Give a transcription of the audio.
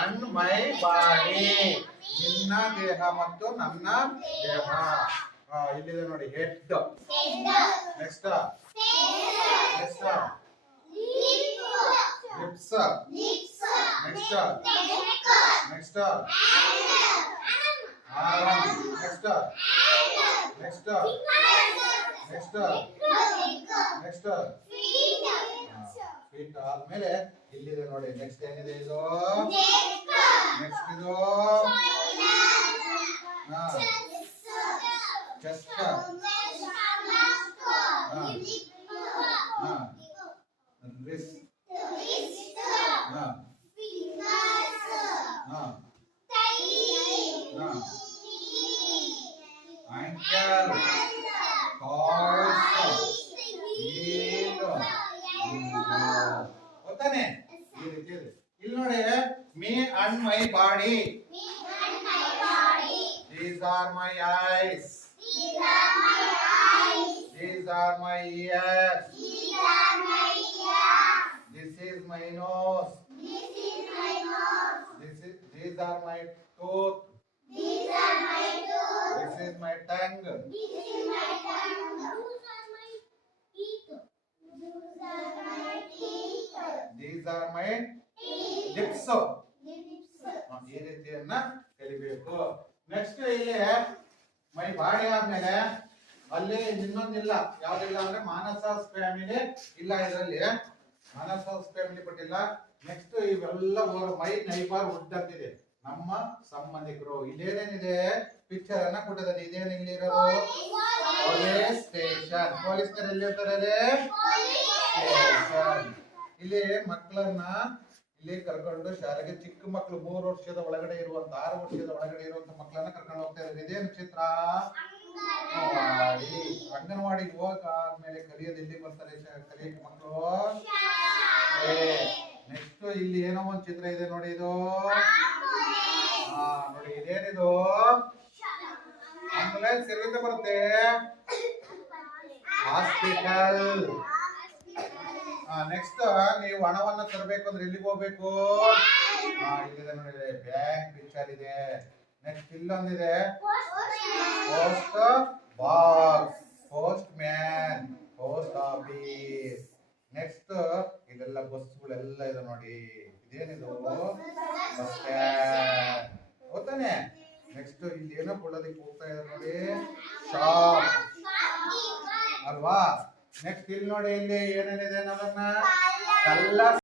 And my body, ನಿನ್ನ ದೇಹ ಮತ್ತು ನನ್ನ ದೇಹ. ಇಲ್ಲಿದೆ ನೋಡಿ head. Next next lips. Next next arm. Next next next next feet ಆದ್ಮೇಲೆ ಇಲ್ಲಿದೆ ನೋಡಿ ನೆಕ್ಸ್ಟ್ ಏನಿದೆ ಇದು. ನೆಕ್ಸ್ಟ್ ಇದು ಚೆಸ್ಟ್. ankle, calves, heel. ಗೊತ್ತಾನೆ ಈ ರೀತಿ ಇದೆ. ಇಲ್ಲಿ ನೋಡಿ me and my body. These are my eyes. These are my ears. This is my nose. These are my tooth. This is my tongue. These are my lips. ಈ ರೀತಿಯನ್ನ ಕಲಿಬೇಕು. Next ಇಲ್ಲಿ my body ಆದ್ಮೇಲೆ ಅಲ್ಲಿ ಇನ್ನೊಂದಿಲ್ಲ, ಯಾವ್ದಿಲ್ಲ ಅಂದ್ರೆ ಮಾನಸಾಸ್ family ಇಲ್ಲ, ಇದರಲ್ಲಿ ಮಾನಸಾಸ್ family ಕೊಟ್ಟಿಲ್ಲ. ನೆಕ್ಸ್ಟ್ ಇವೆಲ್ಲ ಮೈ ನೈಬರ್ ವುಡ್ ಅಂತಿದೆ, ನಮ್ಮ ಸಂಬಂಧಿಕರು. ಇಲ್ಲೇನೇನಿದೆ ಪಿಕ್ಚರ್ ಅನ್ನ ಕೊಟ್ಟಿದ್ದಾರೆ. ಇದೇನು ಇಲ್ಲಿ ಇರೋದು ಪೊಲೀಸ್ ಸ್ಟೇಷನ್. ಪೊಲೀಸ್ ಎಲ್ಲಿ ಇರ್ತಾರೆ? ಸ್ಟೇಷನ್. ಇಲ್ಲಿ ಮಕ್ಕಳನ್ನ ಇಲ್ಲಿ ಕರ್ಕೊಂಡು ಶಾಲೆಗೆ, ಚಿಕ್ಕ ಮಕ್ಕಳು 3 ವರ್ಷದ ಒಳಗಡೆ ಇರುವಂತ 6 ವರ್ಷದ ಒಳಗಡೆ ಇರುವಂತ ಮಕ್ಕಳನ್ನ ಕರ್ಕೊಂಡು ಹೋಗ್ತಾ ಇದ್ದಾರೆ. ಇದೇನು ಚಿತ್ರ? ಅಂಗನವಾಡಿಗೆ ಹೋಗಾದ್ಮೇಲೆ ಕಲಿಯೋದು ಎಲ್ಲಿ ಬರ್ತಾರೆ ಕಲಿಯಕ್ಕೆ ಮಕ್ಕಳು? ನೆಕ್ಸ್ಟ್ ಇಲ್ಲಿ ಏನೋ ಒಂದು ಚಿತ್ರ ಇದೆ ನೋಡಿ, ಇದು ನೋಡಿ ಇದೇನಿದು? ಆಂಬುಲೆನ್ಸ್ ಎಲ್ಲಿಂದ ಬರುತ್ತೆ? ಹಾಸ್ಪಿಟಲ್. ನೆಕ್ಸ್ಟ್ ನೀವು ಹಣವನ್ನ ತರಬೇಕು ಅಂದ್ರೆ ಎಲ್ಲಿಗೆ ಹೋಗ್ಬೇಕು? ಇಲ್ಲಿದೆ ನೋಡಿ, ಬ್ಯಾಂಕ್ ಪಿಕ್ಚರ್ ಇದೆ. ನೆಕ್ಸ್ಟ್ ಇಲ್ಲೊಂದಿದೆ post box, postman, post office. Next ಇದೆಲ್ಲ ಬಸ್ಗಳೆಲ್ಲ ಇದೆ ನೋಡಿ, ಇದೇನಿದು? Bus stand. ಗೊತ್ತಾನೆ? ನೆಕ್ಸ್ಟ್ ಇಲ್ಲಿ ಏನೋ ಕೊಳ್ಳೋದಕ್ಕೆ ಹೋಗ್ತಾ ಇದೆ ನೋಡಿ, ಶಾಪ್ ಅಲ್ವಾ? ನೆಕ್ಸ್ಟ್ ಇಲ್ಲಿ ನೋಡಿ, ಇಲ್ಲಿ ಏನೇನಿದೆ ಅನ್ನೋದನ್ನ